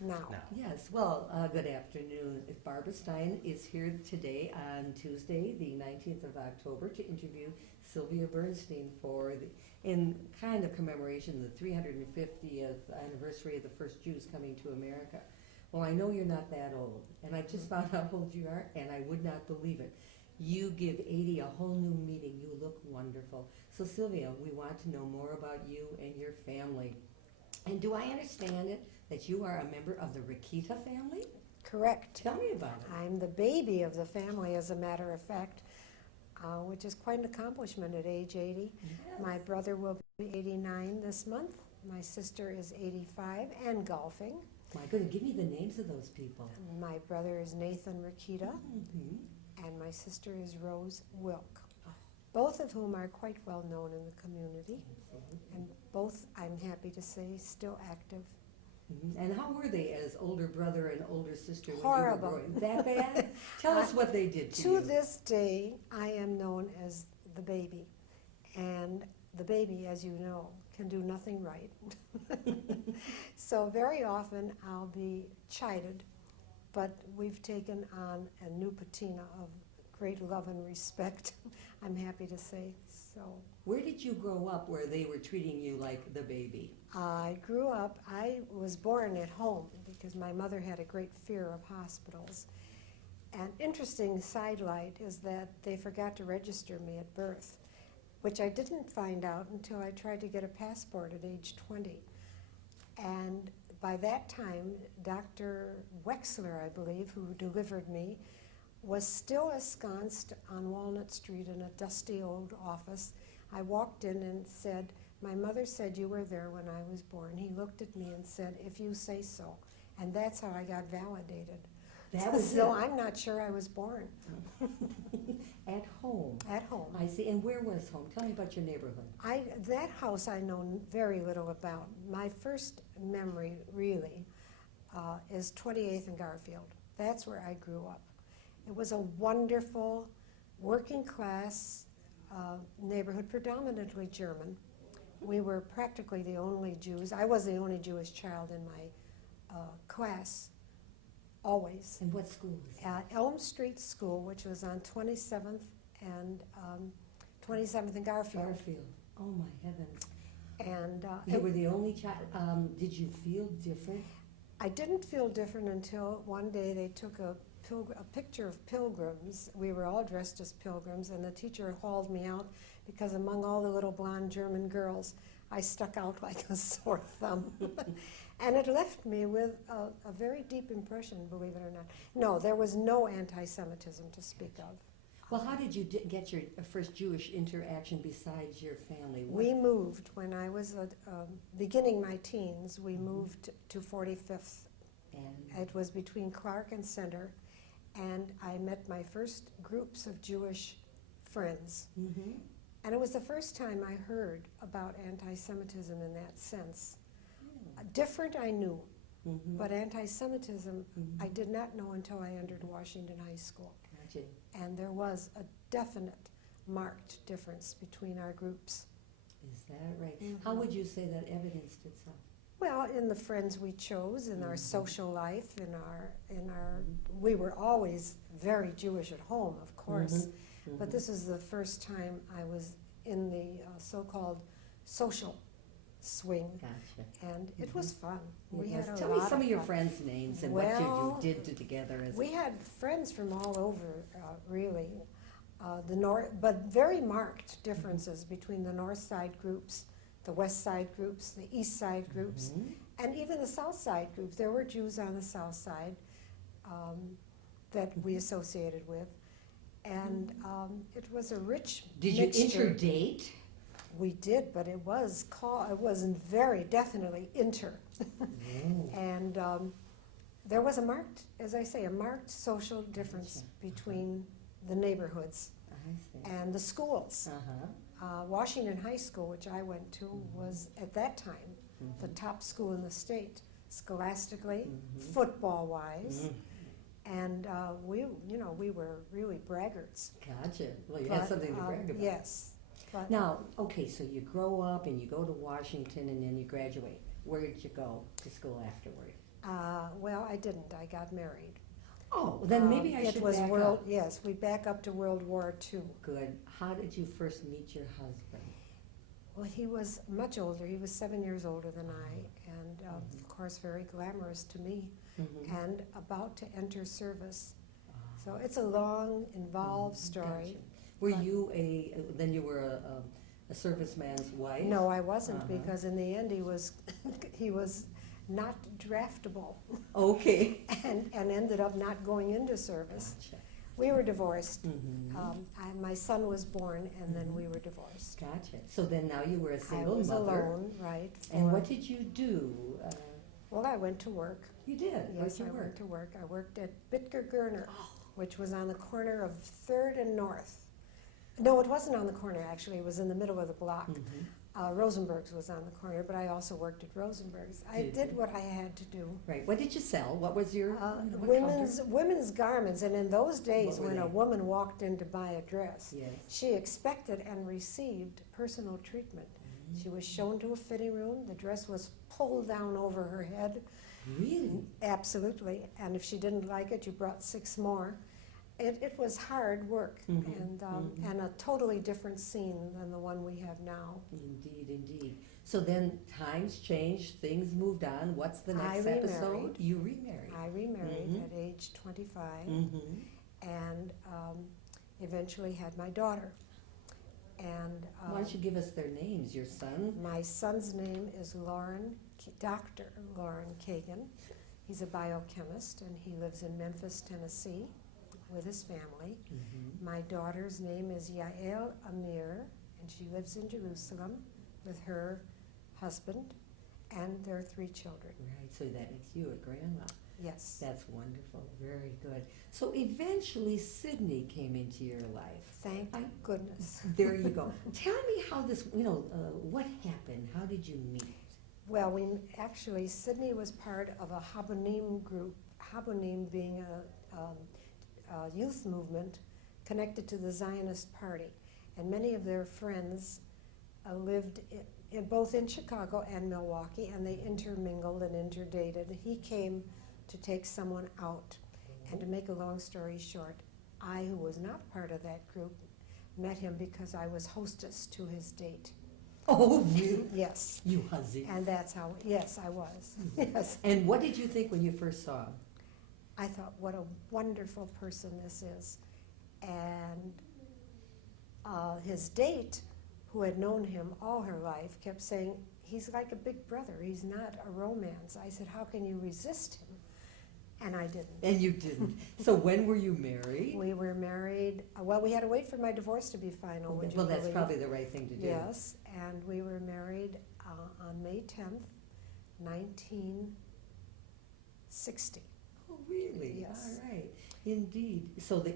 now. Yes, well, good afternoon. Barbara Stein is here today on Tuesday, the 19th of October, to interview Sylvia Bernstein in kind of commemoration of the 350th anniversary of the first Jews coming to America. Well, I know you're not that old, and I just found out how old you are, and I would not believe it. You give 80 a whole new meaning. You look wonderful. So, Sylvia, we want to know more about you and your family. And do I understand it that you are a member of the Rakita family? Correct. Tell me about it. I'm the baby of the family, as a matter of fact, which is quite an accomplishment at age 80. Yes. My brother will be 89 this month. My sister is 85 and golfing. My goodness, give me the names of those people. My brother is Nathan Rakita, Mm-hmm. and my sister is Rose Wilk, both of whom are quite well known in the community, and both, I'm happy to say, still active. Mm-hmm. And how were they as older brother and older sister when Horrible. you were growing? That bad? Tell us what they did to you. To this day, I am known as the baby, and the baby, as you know, can do nothing right. So very often I'll be chided, but we've taken on a new patina of great love and respect, I'm happy to say. So Where did you grow up where they were treating you like the baby? I was born at home because my mother had a great fear of hospitals. An interesting sidelight is that they forgot to register me at birth, which I didn't find out until I tried to get a passport at age 20. And by that time, Dr. Wexler, I believe, who delivered me, was still ensconced on Walnut Street in a dusty old office. I walked in and said, "My mother said you were there when I was born." He looked at me and said, "If you say so." And that's how I got validated. That was So it. I'm not sure I was born. At home. At home. I see. And where was home? Tell me about your neighborhood. That house I know very little about. My first memory, really, is 28th and Garfield. That's where I grew up. It was a wonderful, working class neighborhood, predominantly German. We were practically the only Jews. I was the only Jewish child in my class, always. And what school was that? Elm Street School, which was on 27th and 27th and Garfield. Garfield. Oh my heavens. And You were the only child. Did you feel different? I didn't feel different until one day they took a picture of pilgrims. We were all dressed as pilgrims, and the teacher hauled me out because among all the little blonde German girls, I stuck out like a sore thumb. And it left me with a very deep impression, believe it or not. No, there was no anti-Semitism to speak of. Well, how did you get your first Jewish interaction besides your family? We moved when I was beginning my teens. We moved to 45th. And It was between Clark and Center, and I met my first groups of Jewish friends. mm-hmm. And it was the first time I heard about anti-Semitism in that sense. Different I knew, Mm-hmm. but anti-Semitism Mhm. I did not know until I entered Washington High School. Gotcha. And there was a definite, marked difference between our groups. Is that right? Mhm. How would you say that evidenced itself? Well, in the friends we chose, in our Mhm. social life, we were always very Jewish at home, of course. Mhm. But Mhm. this is the first time I was in the so-called social swing, Gotcha. and it was fun. We Yes. had a Tell me lot some of your fun. friends' names and Well, what you did together as We had friends from all over, really. The north, but very marked differences between the North Side groups, the West Side groups, the East Side groups, Mhm. and even the South Side groups. There were Jews on the South Side that we associated with, and it was a rich Did you mixture. interdate? We did, but it wasn't very definitely inter. Oh. And there was a marked, as I say, a marked social difference Gotcha. between the neighborhoods I see. and the schools. Uh-huh. Washington High School, which I went to, was at that time the Mhm. top school in the state, scholastically, Mhm. football-wise, Mhm. and we were really braggarts. Gotcha. Well, you had But, something to brag about. Yes. But Now, okay, so you grow up and you go to Washington and then you graduate. Where did you go to school afterward? Well, I didn't. I got married. Oh, then maybe I It should was back world. up. Yes, we back up to World War II. Good. How did you first meet your husband? Well, he was much older. He was 7 years older than I, and of course, very glamorous to me, Mhm. and about to enter service. Ah. So it's a long, involved story. Gotcha. Were but- you then you were a serviceman's wife? No, I wasn't, Uh-huh. because in the end, he was he was not draftable, Okay. and ended up not going into service. Gotcha. We were divorced. Mhm. My son was born, and then we were divorced. Gotcha. So then now you were a I single was mother. alone, right? And for- what did you do? Well, I went to work. You did. Yes, Where'd you I work? went to work. I worked at Bitker-Gerner, Oh. which was on the corner of 3rd and North. No, it wasn't on the corner, actually. It was in the middle of the block. Mhm. Rosenberg's was on the corner, but I also worked at Rosenberg's. I Did did you? what I had to do. Right. What did you sell? What was your what Women's garments, and in those days, What were when a they? woman walked in to buy a dress, Yes. she expected and received personal treatment. She was shown to a fitting room. The dress was pulled down over her head. Really? Absolutely. And if she didn't like it, you brought 6 more. It was hard work, Mhm, and a totally different scene than the one we have now. Indeed, indeed. So then times changed, things moved on. What's the I next episode? remarried. You remarried. I remarried Mhm. at age 25 Mm-hmm. and eventually had my daughter. And Why don't you give us their names? Your son? my son's name is Dr. Lauren Kagan. He's a biochemist, and he lives in Memphis, Tennessee, with his family. Mm-hmm. My daughter's name is Yael Amir, and she lives in Jerusalem with her husband and their 3 children. Right, so that makes you a grandma. Yes. That's wonderful. Very good. So eventually Sydney came into your life. Thank goodness. There you go. Tell me how this, what happened? How did you meet? Well, actually, Sydney was part of a Habonim group, Habonim being a youth movement connected to the Zionist Party. And many of their friends lived both in Chicago and Milwaukee, and they intermingled and interdated. He came to take someone out. And to make a long story short, I, who was not part of that group, met him because I was hostess to his date. Oh, you? Yes. You hussy. And that's how, yes, I was. Yes. And what did you think when you first saw him? I thought, what a wonderful person this is. And his date, who had known him all her life, kept saying, he's like a big brother. He's not a romance. I said, how can you resist him? And I didn't. And you didn't. So when were you married? We were married, well, we had to wait for my divorce to be final, would you Well, that's believe? probably the right thing to do. Yes, and we were married on May 10th, 1960. Oh, really? Yes. All right. Indeed. So that,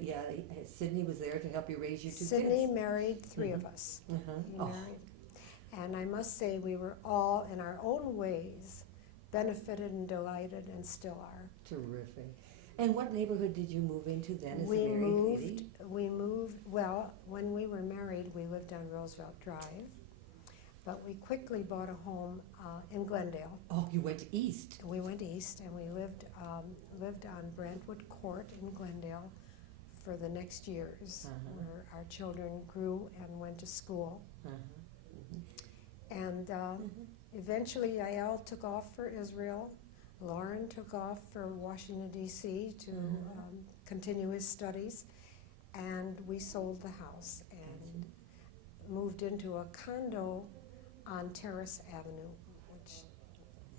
Sydney was there to help you raise your 2 Sydney kids. married 3 Mhm. of us. Uh-huh. He Oh, married. And I must say, we were all, in our own ways, benefited and delighted, and still are. terrific. And what neighborhood did you move into then as a married lady? Well, when we were married, we lived on Roosevelt Drive, but we quickly bought a home in Glendale. Oh, you went east. We went east, and we lived on Brentwood Court in Glendale for the next years, Uh-huh. where our children grew and went to school. Uh-huh. And eventually, Yael took off for Israel. Lauren took off for Washington, D.C. to continue his studies. And we sold the house and moved into a condo on Terrace Avenue, which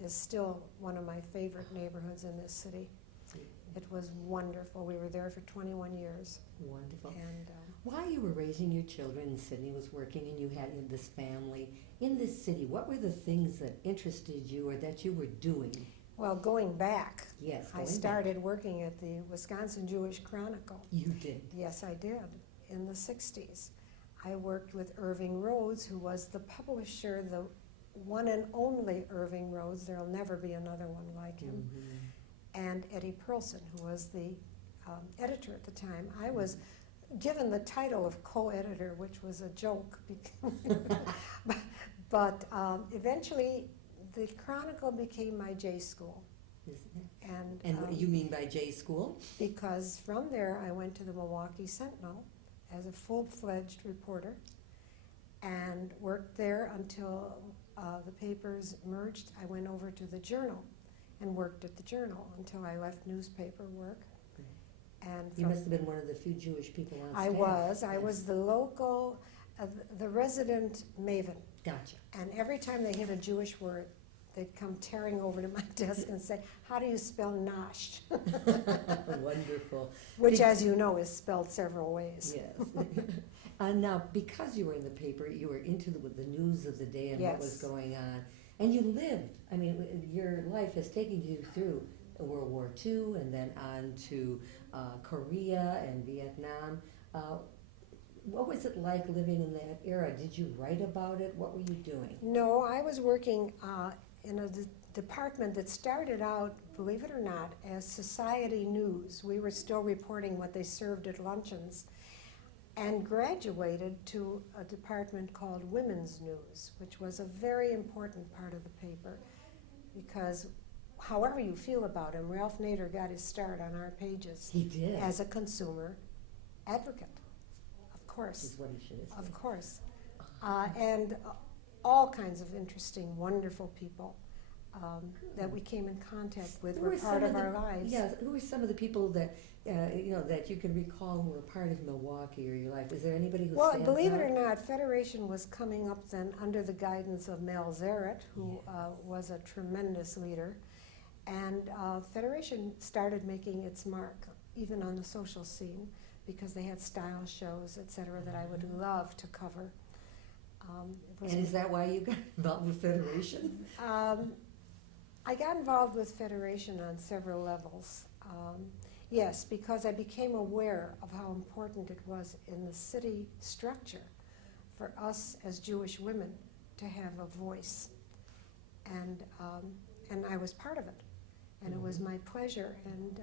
is still one of my favorite neighborhoods in this city. It was wonderful. We were there for 21 years. Wonderful. And While you were raising your children and Sydney was working and you had this family in this city, what were the things that interested you or that you were doing? well, going back, Yes, I going back. started working at the Wisconsin Jewish Chronicle. You did. Yes, I did, in the 60s. I worked with Irving Rhodes, who was the publisher, the one and only Irving Rhodes. There'll never be another one like him. Mhm. And Eddie Pearlson, who was the editor at the time. I was given the title of co-editor, which was a joke. But eventually, the Chronicle became my J school. Isn't it? And what you mean by J School? Because from there I went to the Milwaukee Sentinel as a full-fledged reporter and worked there until the papers merged. I went over to the Journal and worked at the Journal until I left newspaper work. And You must have been one of the few Jewish people on I staff. was. I Yes. was the local, the resident maven. Gotcha. And every time they hit a Jewish word, they'd come tearing over to my desk and say, "How do you spell nosh?" Wonderful. Which, as you know, is spelled several ways. Yes. Now, because you were in the paper, you were into the news of the day and what was Yes. going on. And you lived, I mean, your life has taken you through World War II and then on to Korea and Vietnam. What was it like living in that era? Did you write about it? What were you doing? No, I was working in a department that started out, believe it or not, as Society News. We were still reporting what they served at luncheons, and graduated to a department called Women's News, which was a very important part of the paper, because however you feel about him, Ralph Nader got his start on our pages He did. as a consumer advocate, of Which course. is what he should have said. Of course. And all kinds of interesting, wonderful people that we came in contact with Who were were part some of of our the- lives. Yes, who were some of the people that, that you can recall who were part of Milwaukee or your life? Is there anybody who Well, stands believe it out? or not, Federation was coming up then under the guidance of Mel Zarrett, who was a tremendous leader. And Federation started making its mark, even on the social scene, because they had style shows, et cetera, that I would love to cover. It was- And is that why you got involved with Federation? I got involved with Federation on several levels. Yes, because I became aware of how important it was in the city structure for us as Jewish women to have a voice. And I was part of it. And it was my pleasure and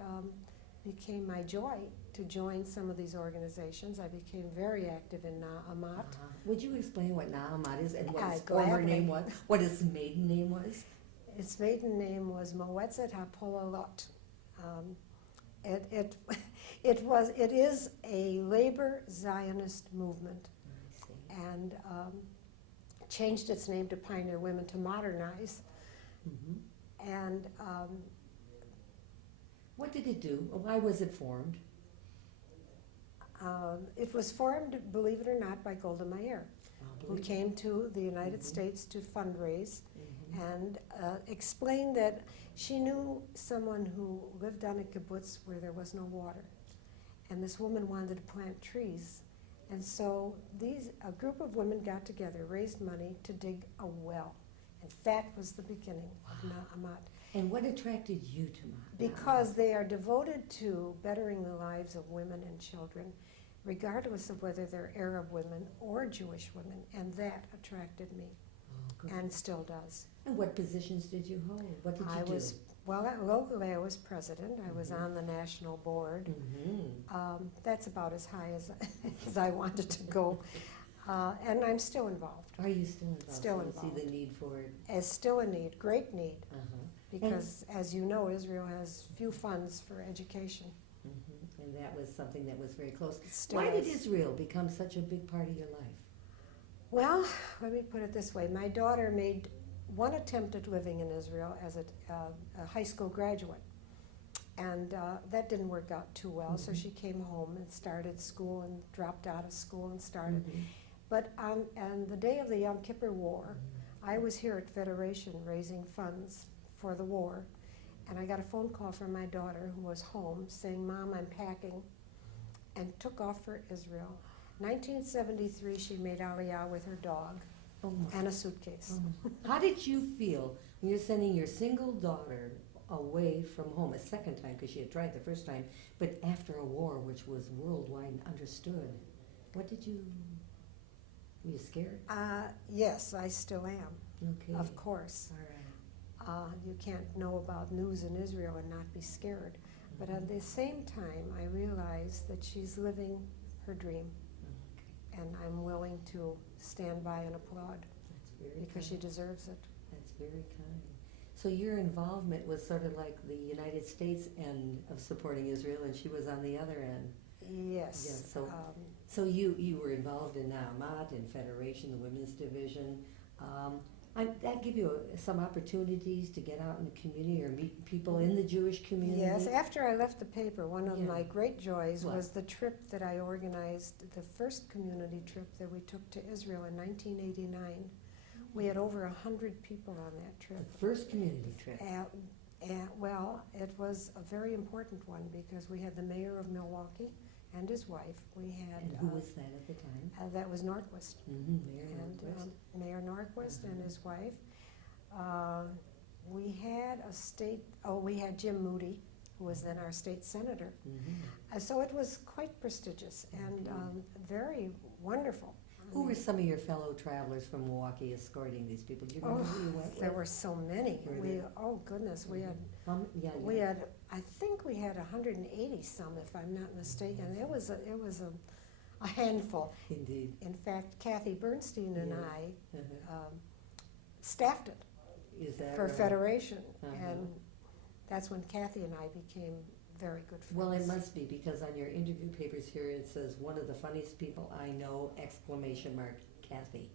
became my joy to join some of these organizations. I became very active in Na'amat. Would you explain what Na'amat is and what its Gladly. former name was? What its maiden name was? Its maiden name was Moetzet HaPolalot. It is a labor Zionist movement, I see. and changed its name to Pioneer Women to modernize. Mhm. And What did it do? Why was it formed? it was formed, believe it or not, by Golda Meir, who came to the United States to fundraise and explained that she knew someone who lived on a kibbutz where there was no water. And this woman wanted to plant trees. And so a group of women got together, raised money to dig a well. And that was the beginning of Na'amat. And what attracted you to Na'amat? Because they are devoted to bettering the lives of women and children, regardless of whether they're Arab women or Jewish women. And that attracted me, Oh, good. and still does. And what positions did you hold? What did you do? Locally I was president. I was on the national board. Mhm. That's about as high as, as I wanted to go. And I'm still involved. Are you still involved? Still So you involved. see the need for it? As still a need, great need, Uh-huh. because as you know, Israel has few funds for education. Mhm. And that was something that was very close. It still Why did is. Israel become such a big part of your life? Well, let me put it this way. My daughter made one attempt at living in Israel as a high school graduate. And that didn't work out too well, so she came home and started school and dropped out of school and started. Mhm. But on the day of the Yom Kippur War, I was here at Federation raising funds for the war. And I got a phone call from my daughter who was home saying, "Mom, I'm packing," and took off for Israel. 1973, she made Aliyah with her dog Oh my. and a suitcase. How did you feel when you're sending your single daughter away from home a second time, because she had tried the first time, but after a war which was worldwide and understood? Were you scared? Yes, I still am, Okay. of course. All right. You can't know about news in Israel and not be scared. But at the same time, I realize that she's living her dream, Okay. and I'm willing to stand by and applaud That's very because she kind. deserves it. That's very kind. So your involvement was sort of like the United States end of supporting Israel, and she was on the other end. Yes. Yeah, so you were involved in Naamat, in Federation, the women's division. That give you some opportunities to get out in the community or meet people in the Jewish community? Yes, after I left the paper, one of Yeah. my great joys What? was the trip that I organized, the first community trip that we took to Israel in 1989. We had over 100 people on that trip. The first community trip. Well, it was a very important one because we had the mayor of Milwaukee and his wife. We had And who was that at the time? that was Norquist. Mayor And Norquist. Mayor Norquist and his wife. We had we had Jim Moody, who was then our state senator. So it was quite prestigious and very wonderful. Who were some of your fellow travelers from Milwaukee escorting these people? Do you remember who you went There with? were so many. Were there? Oh goodness, we had Yeah, we had I think we had 180 some, if I'm not mistaken. It was a handful. Indeed. In fact, Kathy Bernstein and Yeah. I Uh-huh. staffed it Is that for right? Federation, Uh-huh. and that's when Kathy and I became very good friends. Well, it must be, because on your interview papers here, it says, "One of the funniest people I know, !" Kathy.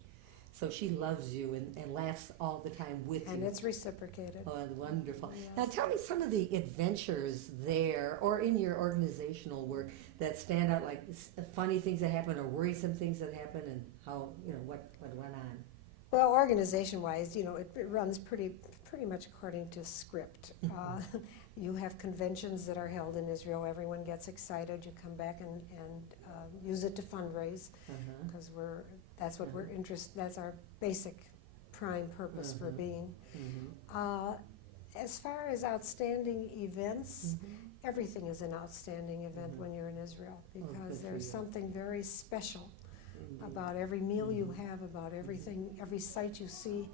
So she loves you and laughs all the time with And you. it's reciprocated. Oh, wonderful. Yes. Now tell me some of the adventures there or in your organizational work that stand out, like funny things that happen or worrisome things that happen, and how, what went on. Well, organization-wise, it runs pretty much according to script. You have conventions that are held in Israel. Everyone gets excited. You come back and use it to fundraise because that's what we're interested. That's our basic prime purpose for being. As far as outstanding events, everything is an outstanding event when you're in Israel because good for there's you. something very special about every meal you have, about everything, every sight you see,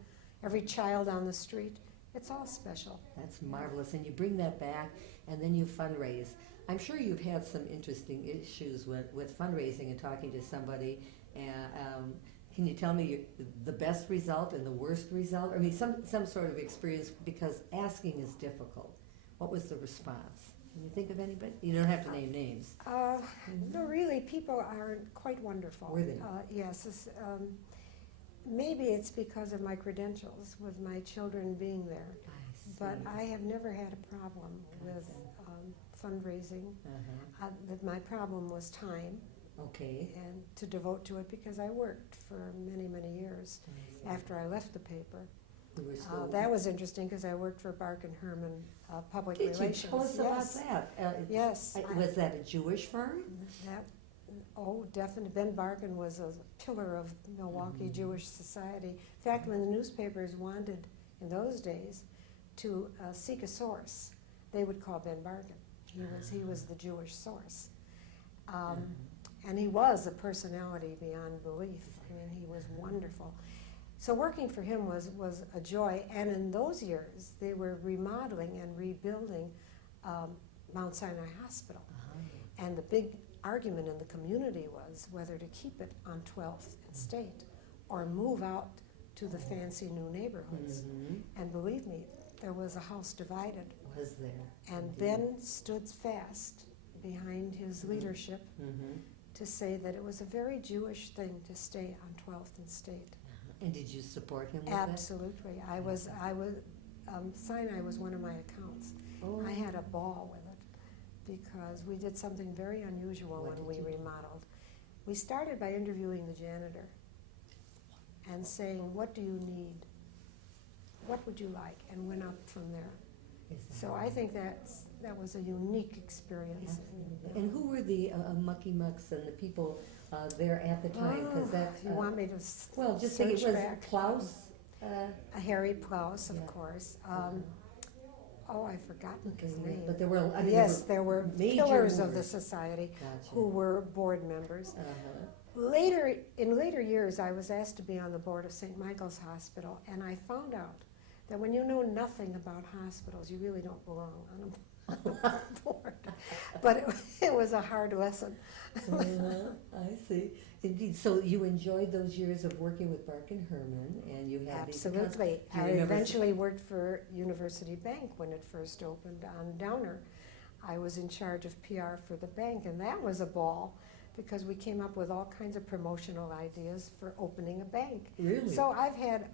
every child on the street. It's all special. That's marvelous, and you bring that back, and then you fundraise. I'm sure you've had some interesting issues with fundraising and talking to somebody. Can you tell me the best result and the worst result? I mean, some sort of experience, because asking is difficult. What was the response? Can you think of anybody? You don't have to name names. No, really, people are quite wonderful. Were they? Yes. Maybe it's because of my credentials with my children being there. But I have never had a problem with fundraising. My problem was time Okay. and to devote to it because I worked for many, many years after I left the paper. You were still That was interesting because I worked for Bark and Herman Public Did Relations. you tell us Yes. about that? Yes. Was that a Jewish firm? Definitely. Ben Barkin was a pillar of Milwaukee Jewish society. In fact, when the newspapers wanted, in those days, to seek a source, they would call Ben Barkin. He was the Jewish source. And he was a personality beyond belief. I mean, he was wonderful. So working for him was a joy. And in those years, they were remodeling and rebuilding Mount Sinai Hospital. And the big argument in the community was whether to keep it on 12th and State or move out to the fancy new neighborhoods. And believe me, there was a house divided. Was there? And Indeed. Ben stood fast behind his leadership to say that it was a very Jewish thing to stay on 12th and State. And did you support him with Absolutely. Sinai was one of my accounts. that? I had a ball with it because we did something very unusual What when did we you do? remodeled. We started by interviewing the janitor and saying, "What do you need? What would you like?" and went up from there. So I think that was a unique experience. And who were the mucky mucks and the people there at the time? Because that You want me to well, just say it search was back? Klaus. Harry Plaus, of Yeah. course. I've forgotten his Okay, name. but there were Yes, there were major pillars of the movers. society Gotcha. who were board members. In later years, I was asked to be on the board of St. Michael's Hospital, and I found out that when you know nothing about hospitals, you really don't belong on a board. but it was a hard lesson. I see. Indeed. So you enjoyed those years of working with Bark and Herman, and you had Absolutely. Do you I remember eventually worked for University Bank when it first opened on Downer. I was in charge of PR for the bank, and that was a ball because we came up with all kinds of promotional ideas for opening a bank. Really? So I've had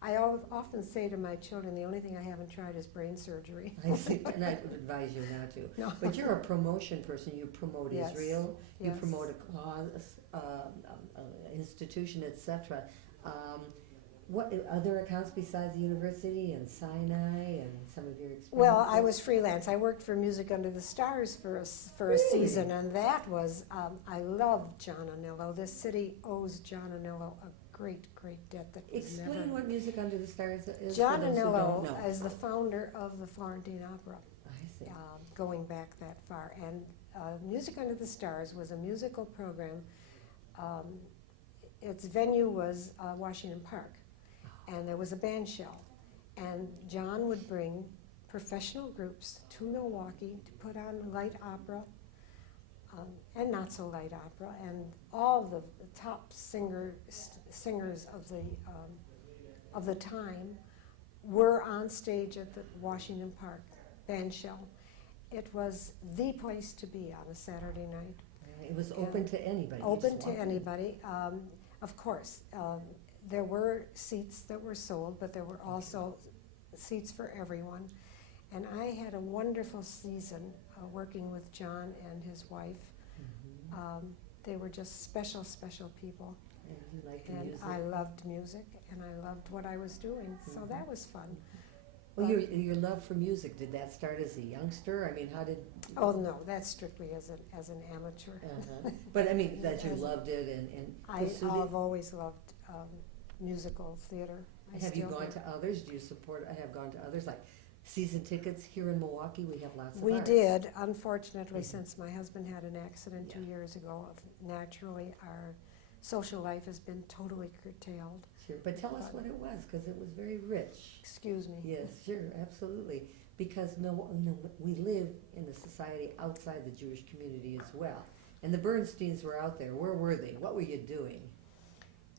I often say to my children, the only thing I haven't tried is brain surgery. I see, and I would advise you not to. No. But you're a promotion person. You promote Yes. Israel. You Yes. promote a cause, institution, etc. What other accounts besides the university and Sinai and some of your experiences? Well, I was freelance. I worked for Music Under the Stars for a Really? season, and that was, I loved John Anillo. This city owes John Anillo a great, great debt that was Explain never... what Music Under the Stars is. John for those who don't Anillo know. is the founder of the Florentine Opera, I see. going back that far. And Music Under the Stars was a musical program. Its venue was Washington Park, and there was a band shell. And John would bring professional groups to Milwaukee to put on light opera and not so light opera, and all the top singers of the time were on stage at the Washington Park band shell. It was the place to be on a Saturday night. It was open to anybody. Open to anybody. Of course, there were seats that were sold, but there were also seats for everyone. And I had a wonderful season working with John and his wife. They were just special, special people. And you liked And music. I loved music, and I loved what I was doing, so that was fun. Well, your love for music, did that start as a youngster? I mean, how did... Oh, no, that's strictly as an amateur. But I mean, that you loved it and pursued I've it? always loved musical theater. I Have you still gone do. to others? Do you support, I have gone to others, like season tickets here in Milwaukee? We have lots of We ours. did. Unfortunately, Mhm. since my husband had an accident 2 Yeah. years ago, naturally, our social life has been totally curtailed. Sure, but tell us what it was, because it was very rich. Excuse me. Yes, sure, absolutely. Because we live in a society outside the Jewish community as well. And the Bernsteins were out there. Where were they? What were you doing?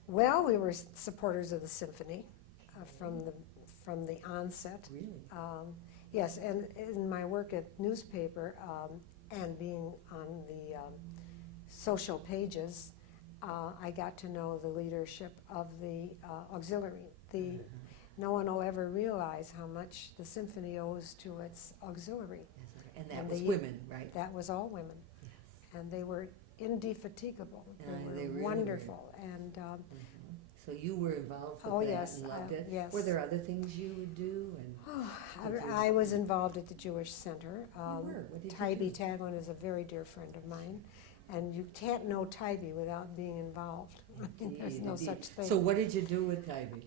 Well, we were supporters of the symphony from the onset. Really? Yes, and in my work at newspaper and being on the social pages, I got to know the leadership of the auxiliary. No one will ever realize how much the symphony owes to its auxiliary. And that And was the- women, right? That was all women, Yes. and they were indefatigable. They They really were were. wonderful, and So you were involved with Oh, that yes, and loved it? yes. Were there other things you would do? And I was involved at the Jewish Center. You were? What did you Tybee do? Taglin is a very dear friend of mine, and you can't know Tybee without being involved. There's no Indeed. such thing. So what did you do with Tybee?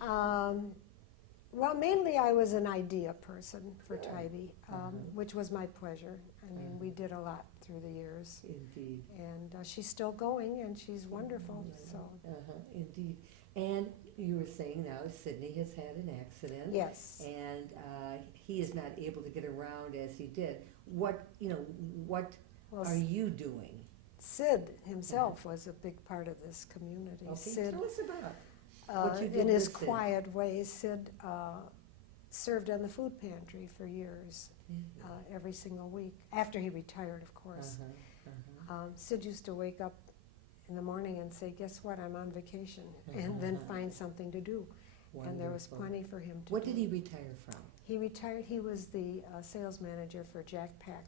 Well, mainly I was an idea person for Tybee, Uh-huh. which was my pleasure. I mean, we did a lot through the years, Indeed. and she's still going, and she's wonderful. So Indeed. And you were saying now Sidney has had an accident. yes, And he is not able to get around as he did. What well, are you doing? Sid himself was a big part of this community. Okay, Sid, tell us about what you did in his with Sid. quiet way, Sid served on the food pantry for years, every single week, after he retired, of course. Sid used to wake up in the morning and say, guess what, I'm on vacation, and then find something to do. And there was Wonderful. plenty for him to do. What did he retire from? He retired, he was the sales manager for Jack Pack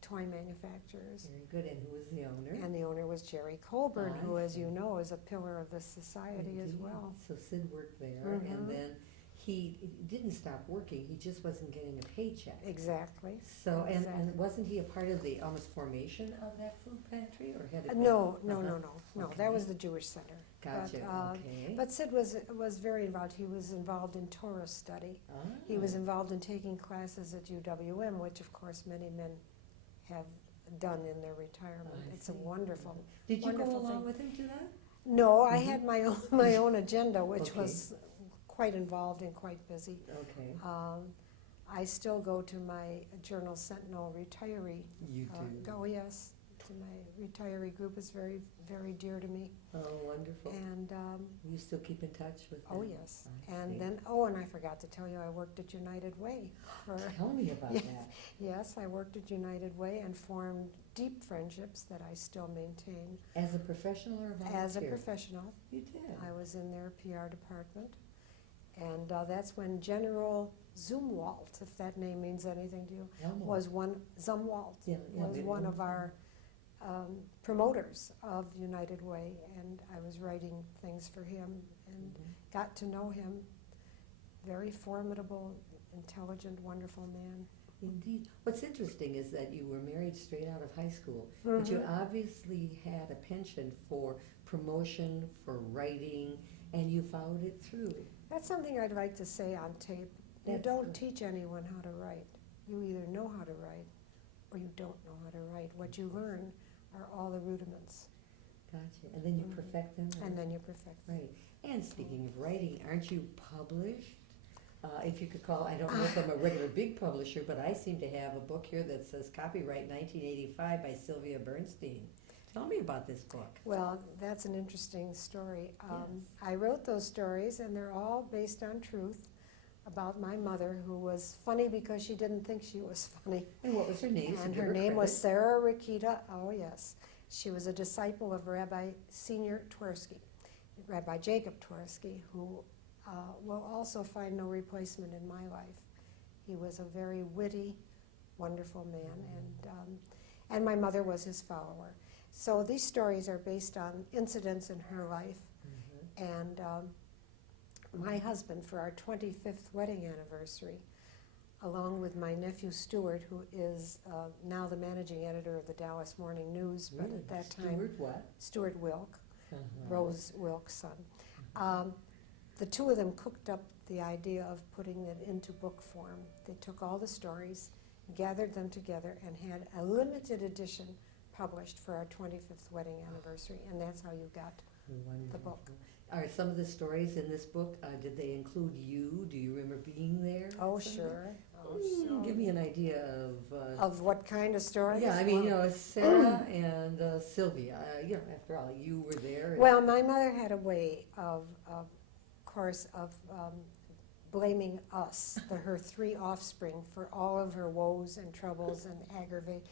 toy manufacturers. Very good. And who was the owner? And the owner was Jerry Colburn, I who, as you see. know, is a pillar of this society as Indeed. well. So Sid worked there, Mhm. and then he didn't stop working. He just wasn't getting a paycheck. Exactly. So, and Exactly. wasn't he a part of the almost formation of that food pantry, or had it? No, been- no, Uh-huh. no. Okay. That was the Jewish Center. Gotcha, But, okay. But Sid was very involved. He was involved in Torah study. He was Ah. involved in taking classes at UWM, which of course many men have done in their retirement. I It's a see. wonderful. Did you go wonderful along thing. with him to that? No, I Mhm. had my own agenda, which Okay. was quite involved and quite busy. Okay. I still go to my Journal Sentinel retiree. You do. Oh, yes, to my retiree group is very, very dear to me. Oh, wonderful. And, You still keep in touch with them? oh, yes. I And see. then, oh, and I forgot to tell you, I worked at United Way. Tell me about Yes. that. Yes, I worked at United Way and formed deep friendships that I still maintain. As a professional or a volunteer? As a professional, You did? I was in their PR department. And that's when General Zumwalt, if that name means anything to you, Elmo. was one, Zumwalt, Yeah, yeah, was we one know. of our promoters of United Way. And I was writing things for him and Mhm. got to know him. Very formidable, intelligent, wonderful man. Indeed. What's interesting is that you were married straight out of high school, but you Mhm. obviously had a penchant for promotion, for writing, and you followed it through. That's something I'd like to say on tape. You That's don't good. teach anyone how to write. You either know how to write or you don't know how to write. What you learn are all the rudiments, Gotcha. And then you Mhm. perfect them? and then you perfect them. Right. And speaking of writing, aren't you published? If you could call, I don't know if I'm a regular big publisher, but I seem to have a book here that says copyright 1985 by Sylvia Bernstein. Tell me about this book. Well, that's an interesting story. Yes. I wrote those stories, and they're all based on truth about my mother, who was funny because she didn't think she was funny. And what was her name? So And give her name was credit. Sarah Rakita. Oh, yes. She was a disciple of Rabbi Senior Twersky, Rabbi Jacob Twersky, who will also find no replacement in my life. He was a very witty, wonderful man, and my mother was his follower. So these stories are based on incidents in her life. Mhm. And my husband, for our 25th wedding anniversary, along with my nephew Stuart, who is now the managing editor of the Dallas Morning News, but Really? at that time, Stuart what? Stuart Wilk, Uh-huh. Rose Wilk's son. The two of them cooked up the idea of putting it into book form. They took all the stories, gathered them together, and had a limited edition published for our 25th wedding anniversary, and that's how you got Wonderful. the book. Are some of the stories in this book, did they include you? Do you remember being there? Oh, Some of them? sure. Oh, Give sure. me an idea of. Of what kind of stories? Yeah, I mean, Well, Sarah and Sylvia. After all, you were there. Well, my mother had a way of course, of blaming us, her three offspring, for all of her woes and troubles and aggravate,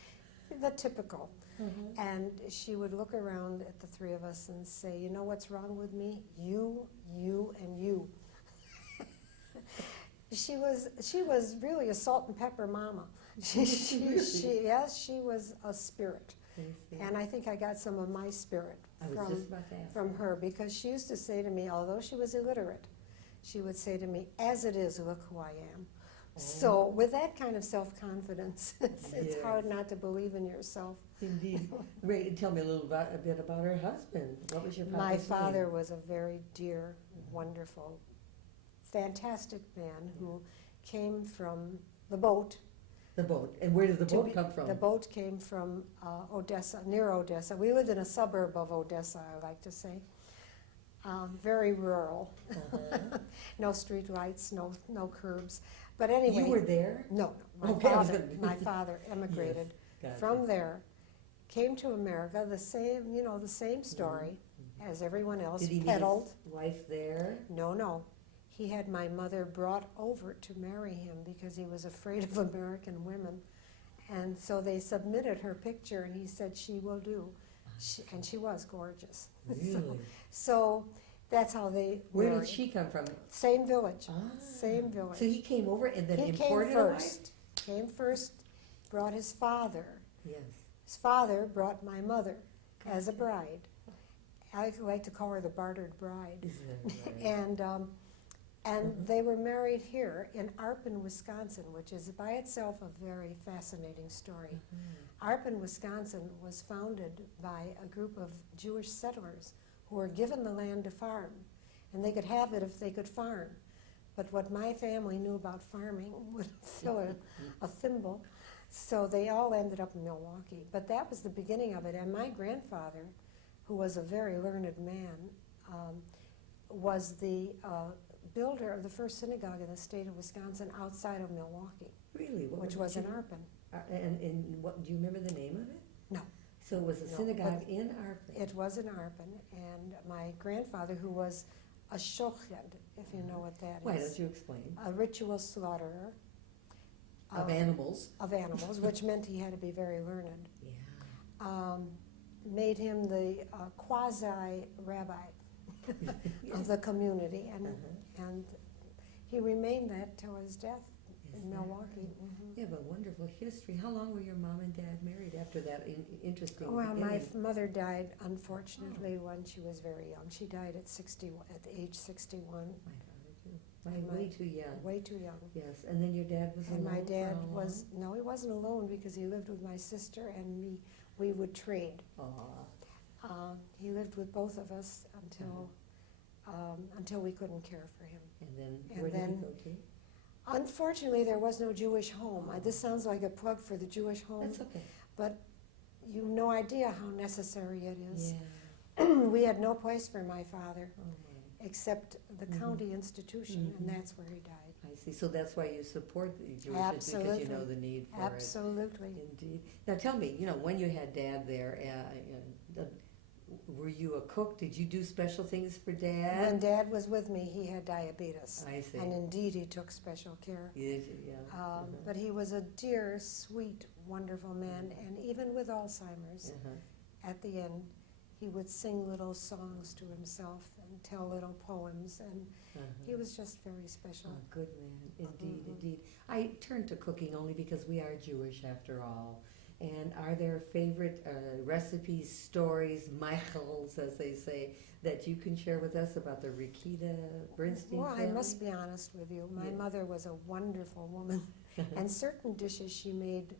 the typical. Mhm. And she would look around at the three of us and say, "You know what's wrong with me? You, and you." She was really a salt and pepper mama. Yes, she was a spirit. I see. And I think I got some of my spirit I was just about to ask. from her, because she used to say to me, although she was illiterate, she would say to me, "As it is, look who I am." So with that kind of self-confidence, it's Yes. hard not to believe in yourself. Indeed. Ray, tell me a bit about her husband. What was your My father's father name? was a very dear, wonderful, fantastic man who came from the boat. The boat. And where did the to boat be- come from? The boat came from Odessa, near Odessa. We lived in a suburb of Odessa, I like to say. Very rural. Uh-huh. No street lights, no curbs. But anyway. You were there? No, no. Okay, I was My gonna- father emigrated Gotcha. from there, came to America, the same story as everyone else, Did he meet peddled. his wife there? No. He had my mother brought over to marry him because he was afraid of American women. And so they submitted her picture, and he said, "She will do." And she was gorgeous. Really? So that's how they Where married. did she come from? Same village, Ah. same village. So he came over and then He imported came a wife? first. Came first, brought his father. Yes. His father brought my mother as a bride. I like to call her the bartered bride. Is that right? And they were married here in Arpin, Wisconsin, which is by itself a very fascinating story. Arpin, Wisconsin was founded by a group of Jewish settlers who were given the land to farm, and they could have it if they could farm. But what my family knew about farming would fill a thimble, so they all ended up in Milwaukee. But that was the beginning of it, and my grandfather, who was a very learned man, was the builder of the first synagogue in the state of Wisconsin outside of Milwaukee, Really? What which was in Arpen. And what, do you remember the name of it? No. So it was a No, synagogue but in Arpen? It was in Arpen, and my grandfather, who was a shoched, if you know what that Why is, don't you explain? a ritual slaughterer Of animals? of animals, which meant he had to be very learned, Yeah. made him the quasi-rabbi of the community, and he remained that till his death Is in that Milwaukee. right? Mhm. You have a wonderful history. How long were your mom and dad married after that interesting Well, my beginning? mother died, unfortunately, when she was very young. She died at age 61, My father too. And Way too young. way too young. Yes, and then your dad was And alone my dad for how was, no, he wasn't alone because he lived with my sister and me. We would trade. long? He lived with both of us until we couldn't care for him. And then And where did he then- go to? Unfortunately, there was no Jewish home. This sounds like a plug for the Jewish home, That's okay. but you have no idea how necessary it is. Yeah. We had no place for my father Oh, my. except the Mhm. county institution, Mhm. and that's where he died. I see. So that's why you support the Jewish because you know Absolutely. the need for Absolutely. it. Indeed. Now tell me, when you had Dad there, were you a cook? Did you do special things for When Dad? Dad was with me, he had diabetes, I see. and indeed he took special care. Yes, yeah. But he was a dear, sweet, wonderful man, and even with Alzheimer's, at the end, he would sing little songs to himself and tell little poems, and he was just very special. A good man, indeed, Mhm. indeed. I turn to cooking only because we are Jewish after all. And are there favorite recipes, stories, meichels, as they say, that you can share with us about the Rikita Bernstein Well, family? I must be honest with you. My Yeah. mother was a wonderful woman, and certain dishes she made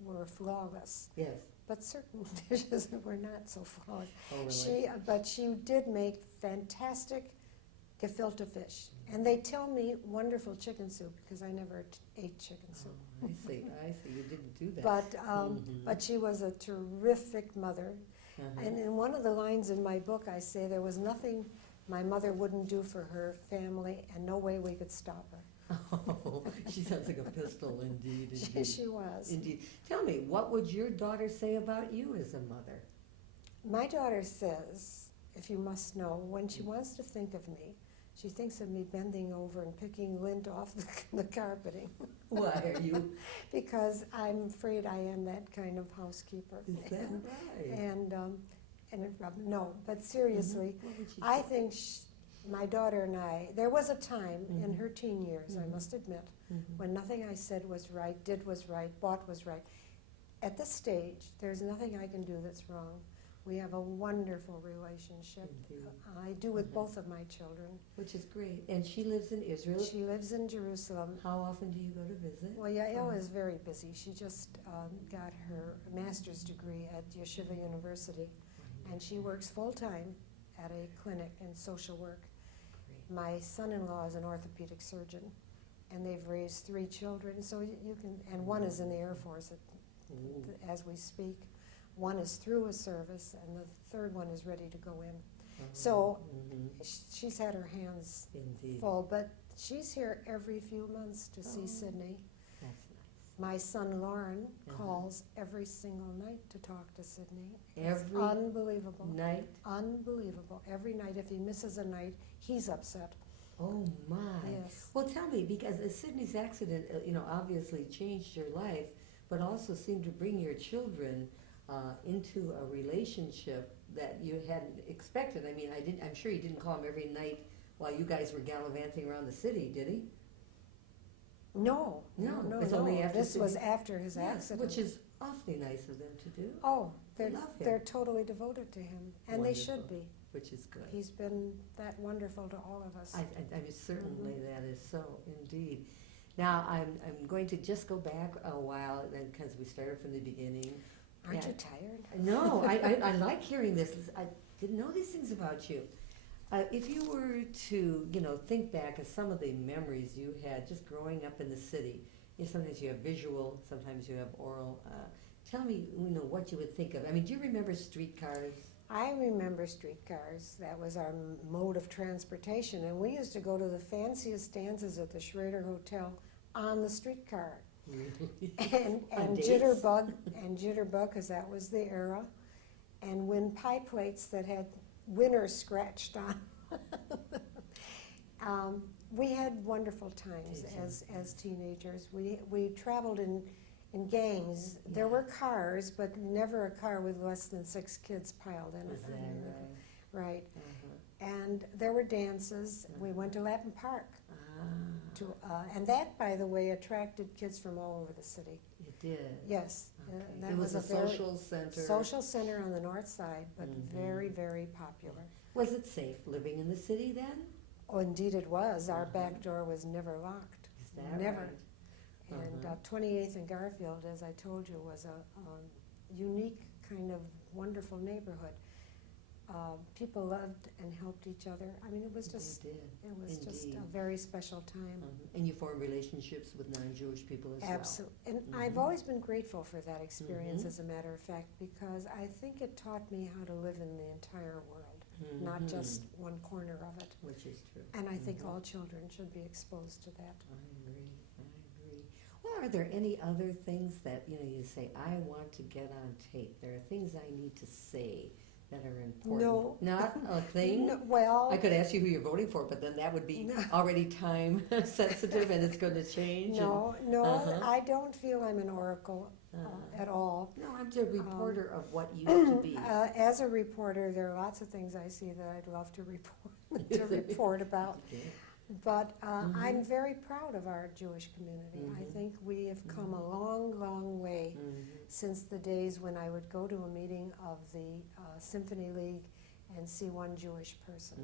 were flawless, Yes. but certain dishes were not so flawless. Oh, really? But she did make fantastic gefilte fish, and they tell me wonderful chicken soup because I never ate chicken soup. Oh, I see. I see. You didn't do that. But but she was a terrific mother, and in one of the lines in my book, I say there was nothing my mother wouldn't do for her family, and no way we could stop her. Oh, she sounds like a pistol, indeed. Indeed. She was. Indeed. Tell me, what would your daughter say about you as a mother? My daughter says, if you must know, when she wants to think of me, she thinks of me bending over and picking lint off the carpeting. Why are you? Because I'm afraid I am that kind of housekeeper. Is that right? No, but seriously, What would she I say? think my daughter and I, there was a time in Mhm. her teen years, I Mhm. must admit, Mhm. when nothing I said was right, did was right, bought was right. At this stage, there's nothing I can do that's wrong. We have a wonderful relationship. Indeed. I do with Mhm. both of my children. Which is great. And she lives in Israel. She lives in Jerusalem. How often do you go to visit? Well, Yael is very busy. She just got her master's degree at Yeshiva University, and she works full-time at a clinic in social work. Great. My son-in-law is an orthopedic surgeon, and they've raised 3 children, so you can, and one is in the Air Force Ooh. as we speak. One is through a service, and the third one is ready to go in. Mhm. So Mhm. she's had her hands Indeed. full, but she's here every few months to see Oh. Sydney. That's nice. My son Lauren Uh-huh. calls every single night to talk to Sydney. It's Every unbelievable. night? Unbelievable. Every night. If he misses a night, he's upset. Oh, my. Yes. Well, tell me, because Sydney's accident, obviously changed your life, but also seemed to bring your children into a relationship that you hadn't expected. I mean, I'm sure you didn't call him every night while you guys were gallivanting around the city, did he? No, No, no, no, it's no. only after This was Sydney- after his Yes, accident. which is awfully nice of them to do, Oh, they're, love him. they're totally devoted to him, and they should Wonderful. be. which is good. He's been that wonderful to all of us. I mean, certainly Mhm. that is so, indeed. Now, I'm going to just go back a while, then, because we started from the beginning. Aren't Yeah. you tired? No, I like hearing this. I didn't know these things about you. If you were to, think back of some of the memories you had just growing up in the city, sometimes you have visual, sometimes you have oral. Tell me, what you would think of. I mean, do you remember streetcars? I remember streetcars. That was our mode of transportation, and we used to go to the fanciest dances at the Schrader Hotel on the streetcar. Really? And dates? jitterbug, because that was the era, and win pie plates that had winner scratched on. We had wonderful times as teenagers. We traveled in gangs. There were cars, but never a car with less than 6 kids piled in it. Is that right? Right. Uh-huh. And there were dances. We went to Latin Park. Ah, And that, by the way, attracted kids from all over the city. it did. Yes. Okay. That It was a very social center. social center on the north side, but Mhm. very, very popular. Was it safe living in the city then? Oh, indeed it was. Our Uh-huh. back door was never locked. Is that Never. right? And Uh-huh. 28th and Garfield, as I told you, was a unique kind of wonderful neighborhood. People loved and helped each other. I mean, it was just, They did. it was just a Indeed. very special time. And you formed relationships with non-Jewish people as well. Absolutely. And I've Mhm. always been grateful for that experience, Mhm. as a matter of fact, because I think it taught me how to live in the entire world, not Mhm. just one corner of it. Which is true. And I think Mhm. all children should be exposed to that. I agree. Well, are there any other things that, you say, I want to get on tape? There are things I need to say that are important. No. Not a thing? No, well, I could ask you who you're voting for, but then that would be No. already time sensitive and it's going to change. no, Uh-huh. I don't feel I'm an oracle at all. No, I'm just a reporter of what used to be. As a reporter, there are lots of things I see that I'd love to report about. Yeah. But Mhm. I'm very proud of our Jewish community. I Mhm. think we have come a long, long way Mhm. since the days when I would go to a meeting of the Symphony League and see one Jewish person.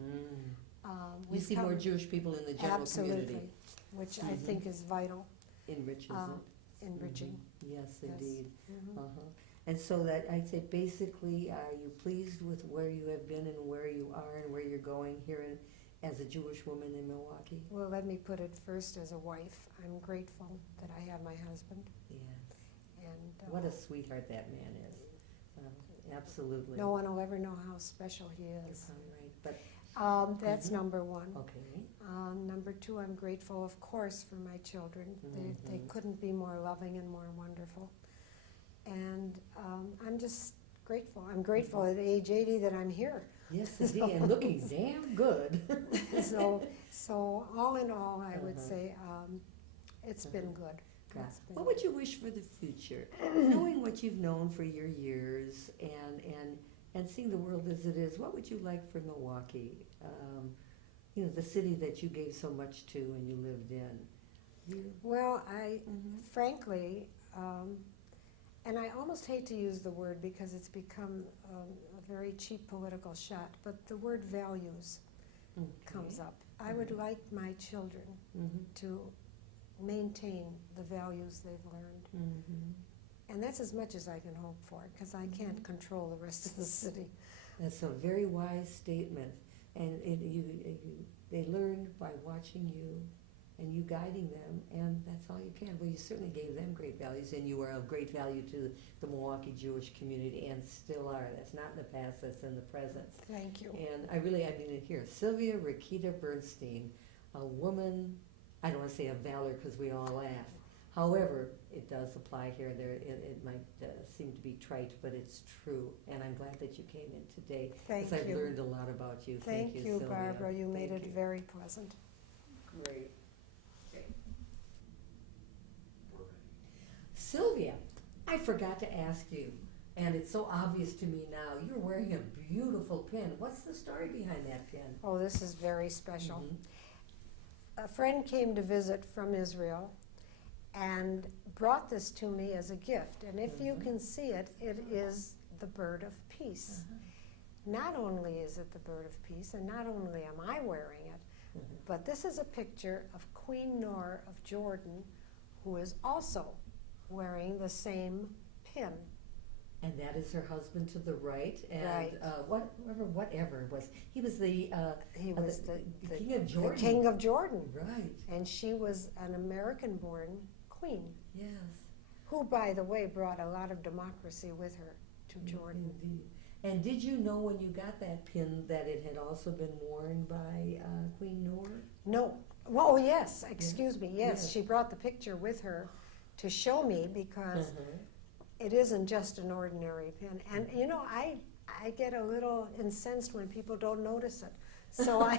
You We've see more come- Jewish people in the general Absolutely, community. which I Mhm. think is vital, Enriches um, it. enriching. Mhm. Yes, Yes. indeed. Mhm. Uh-huh. And so that, I'd say basically, are you pleased with where you have been and where you are and where you're going here as a Jewish woman in Milwaukee? Well, let me put it first as a wife. I'm grateful that I have my husband, Yes. and What a sweetheart that man is. Absolutely. no one will ever know how special he is. All right, but, That's Mhm. number one. okay. Number two, I'm grateful, of course, for my children. They Mhm. couldn't be more loving and more wonderful. And I'm just grateful. I'm grateful at age 80 that I'm here. Yes, indeed, and looking damn good. So all in all, I would Uh-huh. say it's been good. God. It's been What would you wish for the future? Knowing what you've known for your years and seeing the world as it is, what would you like for Milwaukee? The city that you gave so much to and you lived in. Well, Mhm. frankly, and I almost hate to use the word because it's become a very cheap political shot, but the word values comes up. I would Mhm. like my children to maintain the values they've learned. And that's as much as I can hope for, because I can't control the rest of the city. That's a very wise statement, and they learn by watching you and you guiding them, and that's all you can. Well, you certainly gave them great values, and you were of great value to the Milwaukee Jewish community, and still are. That's not in the past, that's in the present. Thank you. And I mean it here. Sylvia Rakita Bernstein, a woman, I don't want to say of valor because we all laugh. However, it does apply here. It might seem to be trite, but it's true. And I'm glad that you came in today. Thank Because I've you. learned a lot about you. Thank you, Sylvia. Barbara. You made Thank it you. very pleasant. Great. Sylvia, I forgot to ask you, and it's so obvious to me now, you're wearing a beautiful pin. What's the story behind that pin? Oh, this is very special. Mhm. A friend came to visit from Israel and brought this to me as a gift. And if you Mhm. can see it, it is the bird of peace. Not only is it the bird of peace, and not only am I wearing it, Mhm. but this is a picture of Queen Noor of Jordan, who is also wearing the same pin. And that is her husband to the right, and Right. whatever it was. He was the He was the King of Jordan. The King of Jordan. Right. And she was an American-born queen, Yes. who, by the way, brought a lot of democracy with her to Jordan. Indeed. And did you know when you got that pin that it had also been worn by Queen Noor? No. Well, oh, yes, excuse me, yes. Yeah. She brought the picture with her to show me because Uh-huh. it isn't just an ordinary pin. And, you know, I get a little incensed when people don't notice it. So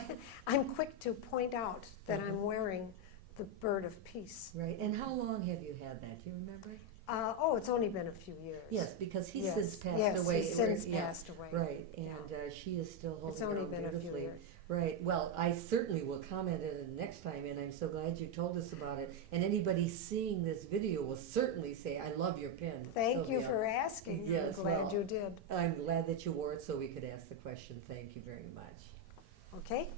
I'm quick to point out that I'm wearing the bird of peace. Right. And how long have you had that? Do you remember? Oh, it's only been a few years. Yes, because he's Yes, since passed yes, away. he's since Yeah, passed away. Right, and she is still holding It's only on been a few beautifully. years. Right. Well, I certainly will comment on it next time, and I'm so glad you told us about it. And anybody seeing this video will certainly say, "I love your pin." Thank you Sylvia. for asking. Yes, I'm glad well, you did. I'm glad that you wore it so we could ask the question. Thank you very much. Okay?